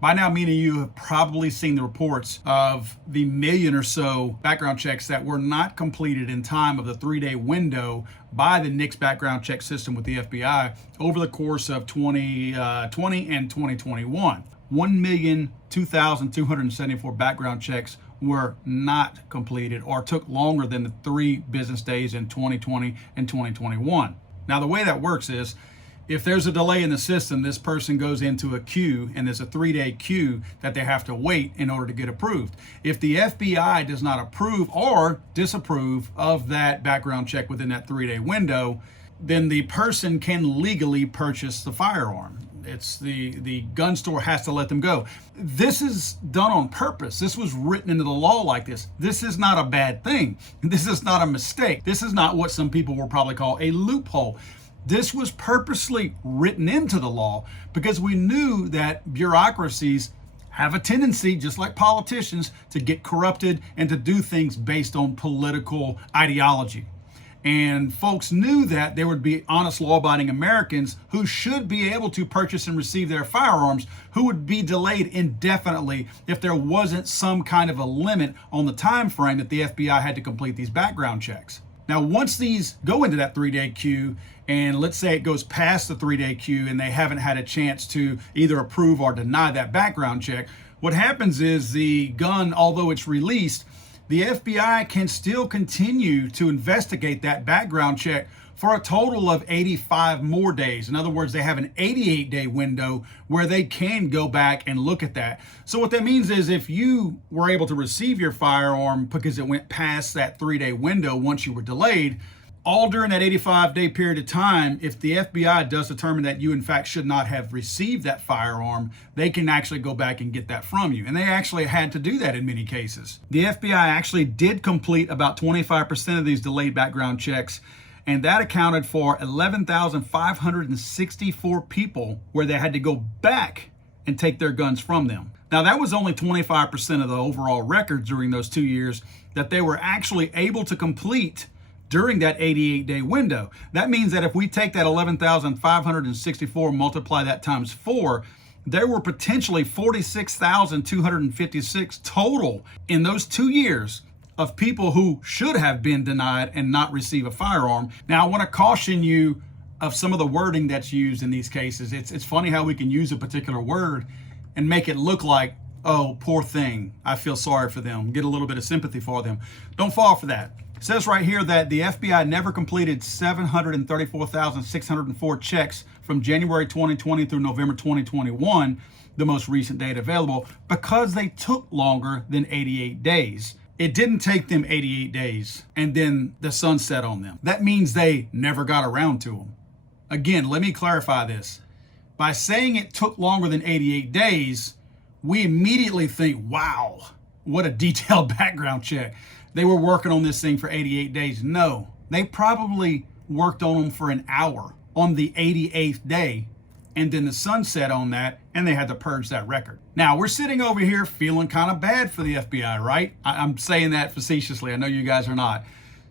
By now, many of you have probably seen the reports of the million or so background checks that were not completed in time of the 3-day window by the NICS background check system with the FBI over the course of 2020 and 2021. 1,002,274 background checks were not completed or took longer than the 3 business days in 2020 and 2021. Now, the way that works is, if there's a delay in the system, this person goes into a queue, and there's a 3-day queue that they have to wait in order to get approved. If the FBI does not approve or disapprove of that background check within that 3-day window, then the person can legally purchase the firearm. It's the gun store has to let them go. This is done on purpose. This was written into the law like this. This is not a bad thing. This is not a mistake. This is not what some people will probably call a loophole. This was purposely written into the law because we knew that bureaucracies have a tendency, just like politicians, to get corrupted and to do things based on political ideology. And folks knew that there would be honest, law-abiding Americans who should be able to purchase and receive their firearms, who would be delayed indefinitely if there wasn't some kind of a limit on the time frame that the FBI had to complete these background checks. Now, once these go into that 3-day queue, and let's say it goes past the 3-day queue and they haven't had a chance to either approve or deny that background check, what happens is the gun, although it's released, the FBI can still continue to investigate that background check for a total of 85 more days. In other words, they have an 88-day window where they can go back and look at that. So what that means is if you were able to receive your firearm because it went past that 3-day window once you were delayed, all during that 85-day period of time, if the FBI does determine that you in fact should not have received that firearm, they can actually go back and get that from you. And they actually had to do that in many cases. The FBI actually did complete about 25% of these delayed background checks, and that accounted for 11,564 people where they had to go back and take their guns from them. Now, that was only 25% of the overall records during those 2 years that they were actually able to complete during that 88-day window. That means that if we take that 11,564, multiply that times 4, there were potentially 46,256 total in those 2 years of people who should have been denied and not receive a firearm. Now, I want to caution you of some of the wording that's used in these cases. It's funny how we can use a particular word and make it look like, oh, poor thing, I feel sorry for them, get a little bit of sympathy for them. Don't fall for that. It says right here that the FBI never completed 734,604 checks from January 2020 through November 2021, the most recent data available, because they took longer than 88 days. It didn't take them 88 days and then the sun set on them. That means they never got around to them. Again, let me clarify this. By saying it took longer than 88 days, we immediately think, wow, what a detailed background check. They were working on this thing for 88 days. No, they probably worked on them for an hour on the 88th day, and then the sun set on that, and they had to purge that record. Now, we're sitting over here feeling kind of bad for the FBI, right? I'm saying that facetiously. I know you guys are not.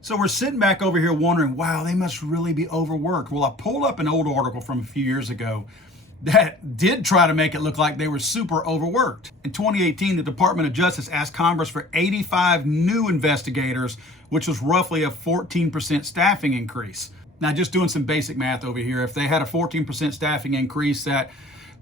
So we're sitting back over here wondering, wow, they must really be overworked. Well, I pulled up an old article from a few years ago that did try to make it look like they were super overworked. In 2018, the Department of Justice asked Congress for 85 new investigators, which was roughly a 14% staffing increase. Now, just doing some basic math over here, if they had a 14% staffing increase that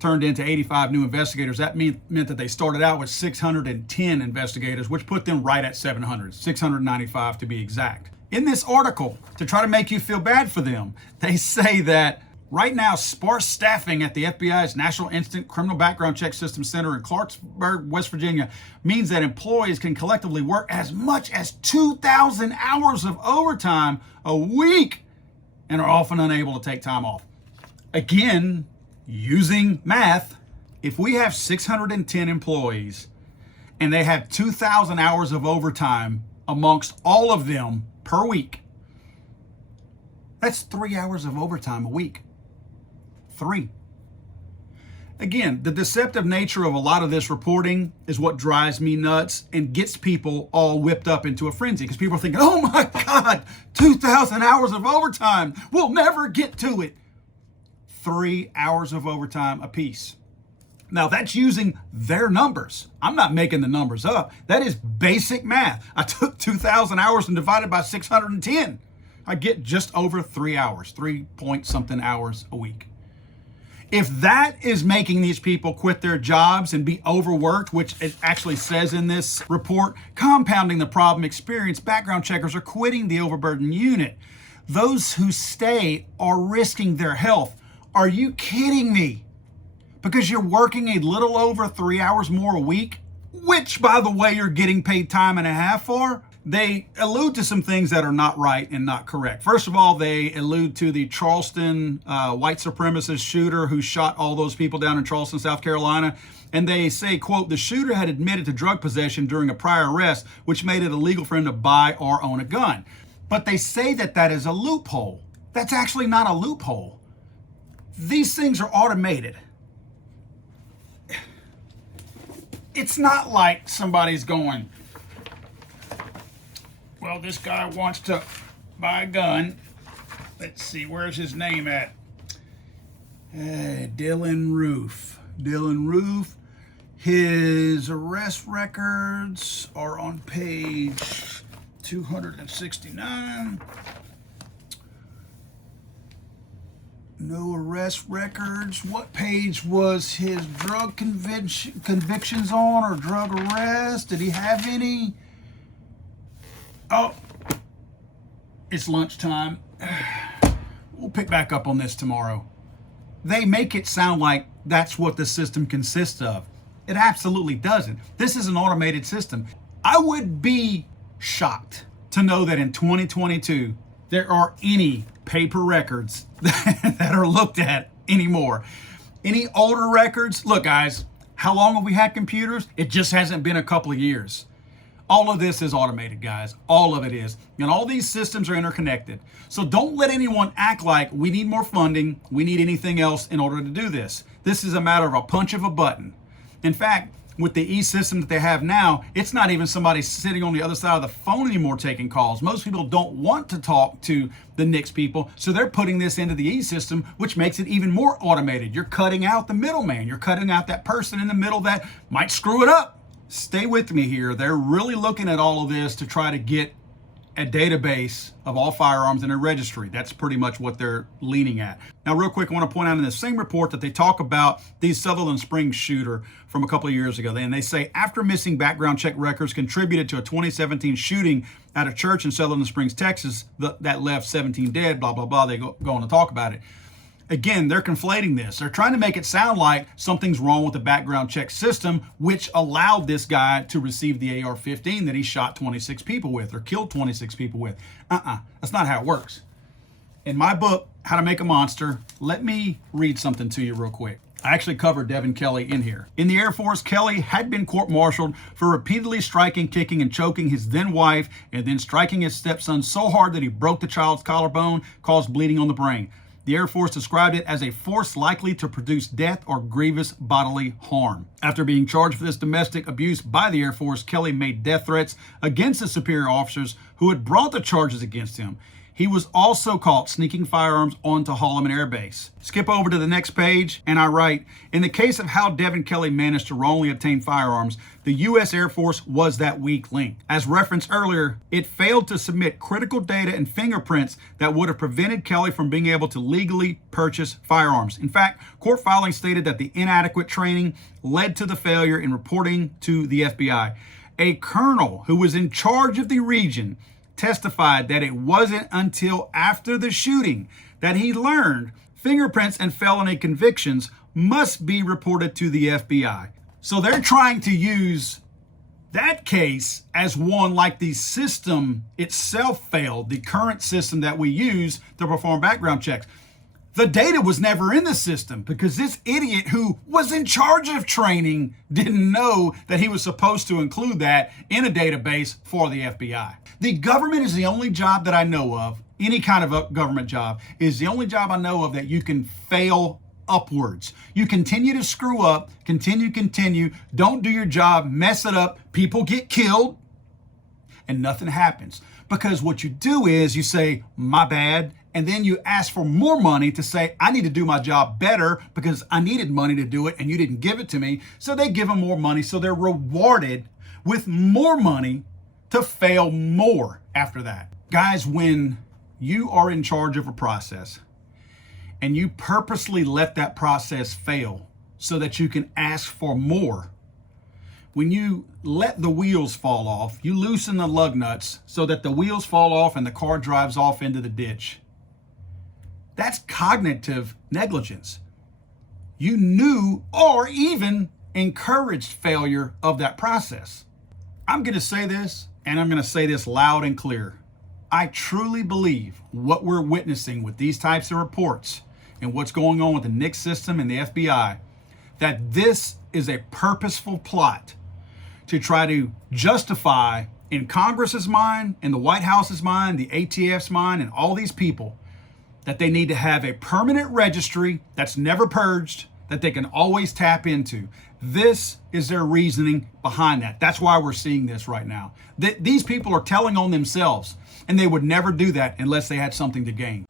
turned into 85 new investigators, that meant that they started out with 610 investigators, which put them right at 700, 695 to be exact. In this article, to try to make you feel bad for them, they say that right now, sparse staffing at the FBI's National Instant Criminal Background Check System Center in Clarksburg, West Virginia, means that employees can collectively work as much as 2,000 hours of overtime a week and are often unable to take time off. Again, using math, if we have 610 employees and they have 2,000 hours of overtime amongst all of them per week, that's 3 hours of overtime a week. 3. Again, the deceptive nature of a lot of this reporting is what drives me nuts and gets people all whipped up into a frenzy, because people are thinking, oh my God, 2,000 hours of overtime. We'll never get to it. 3 hours of overtime apiece. Now that's using their numbers. I'm not making the numbers up. That is basic math. I took 2,000 hours and divided by 610. I get just over 3 hours, 3 point something hours a week. If that is making these people quit their jobs and be overworked, which it actually says in this report, compounding the problem experienced, background checkers are quitting the overburdened unit. Those who stay are risking their health. Are you kidding me? Because you're working a little over 3 hours more a week, which, by the way, you're getting paid time and a half for. They allude to some things that are not right and not correct. First of all, they allude to the Charleston white supremacist shooter who shot all those people down in Charleston, South Carolina. And they say, quote, the shooter had admitted to drug possession during a prior arrest, which made it illegal for him to buy or own a gun. But they say that that is a loophole. That's actually not a loophole. These things are automated. It's not like somebody's going, well, this guy wants to buy a gun. Let's see, where's his name at? Dylan Roof. Dylan Roof. His arrest records are on page 269. No arrest records. What page was his drug convictions on, or drug arrest? Did he have any? Oh, it's lunchtime. We'll pick back up on this tomorrow. They make it sound like that's what the system consists of. It absolutely doesn't. This is an automated system. I would be shocked to know that in 2022, there are any paper records that are looked at anymore. Any older records? Look, guys, how long have we had computers? It just hasn't been a couple of years. All of this is automated, guys. All of it is. And all these systems are interconnected. So don't let anyone act like we need more funding, we need anything else in order to do this. This is a matter of a punch of a button. In fact, with the e-system that they have now, it's not even somebody sitting on the other side of the phone anymore taking calls. Most people don't want to talk to the NICS people, so they're putting this into the e-system, which makes it even more automated. You're cutting out the middleman. You're cutting out that person in the middle that might screw it up. Stay with me here. They're really looking at all of this to try to get a database of all firearms in a registry. That's pretty much what they're leaning at. Now, real quick, I want to point out in the same report that they talk about the Sutherland Springs shooter from a couple of years ago. And they say after missing background check records contributed to a 2017 shooting at a church in Sutherland Springs, Texas, that left 17 dead, blah, blah, blah. They go on to talk about it. Again, they're conflating this. They're trying to make it sound like something's wrong with the background check system, which allowed this guy to receive the AR-15 that he shot 26 people with or killed 26 people with. That's not how it works. In my book, How to Make a Monster, let me read something to you real quick. I actually covered Devin Kelly in here. In the Air Force, Kelly had been court-martialed for repeatedly striking, kicking, and choking his then wife, and then striking his stepson so hard that he broke the child's collarbone, caused bleeding on the brain. The Air Force described it as a force likely to produce death or grievous bodily harm. After being charged for this domestic abuse by the Air Force, Kelly made death threats against the superior officers who had brought the charges against him. He was also caught sneaking firearms onto Holloman Air Base. Skip over to the next page, and I write, in the case of how Devin Kelly managed to wrongly obtain firearms, the U.S. Air Force was that weak link. As referenced earlier, it failed to submit critical data and fingerprints that would have prevented Kelly from being able to legally purchase firearms. In fact, court filings stated that the inadequate training led to the failure in reporting to the FBI. A colonel who was in charge of the region testified that it wasn't until after the shooting that he learned fingerprints and felony convictions must be reported to the FBI. So they're trying to use that case as one like the system itself failed, the current system that we use to perform background checks. The data was never in the system because this idiot who was in charge of training didn't know that he was supposed to include that in a database for the FBI. The government is the only job that I know of, any kind of a government job, is the only job I know of that you can fail upwards. You continue to screw up, continue, don't do your job, mess it up, people get killed, and nothing happens. Because what you do is you say, my bad, and then you ask for more money to say, I need to do my job better because I needed money to do it and you didn't give it to me. So they give them more money. So they're rewarded with more money to fail more after that. Guys, when you are in charge of a process and you purposely let that process fail so that you can ask for more, when you let the wheels fall off, you loosen the lug nuts so that the wheels fall off and the car drives off into the ditch. That's cognitive negligence. You knew or even encouraged failure of that process. I'm going to say this, and I'm going to say this loud and clear. I truly believe what we're witnessing with these types of reports and what's going on with the NICS system and the FBI, that this is a purposeful plot to try to justify in Congress's mind, in the White House's mind, the ATF's mind, and all these people, that they need to have a permanent registry that's never purged, that they can always tap into. This is their reasoning behind that. That's why we're seeing this right now. These people are telling on themselves, and they would never do that unless they had something to gain.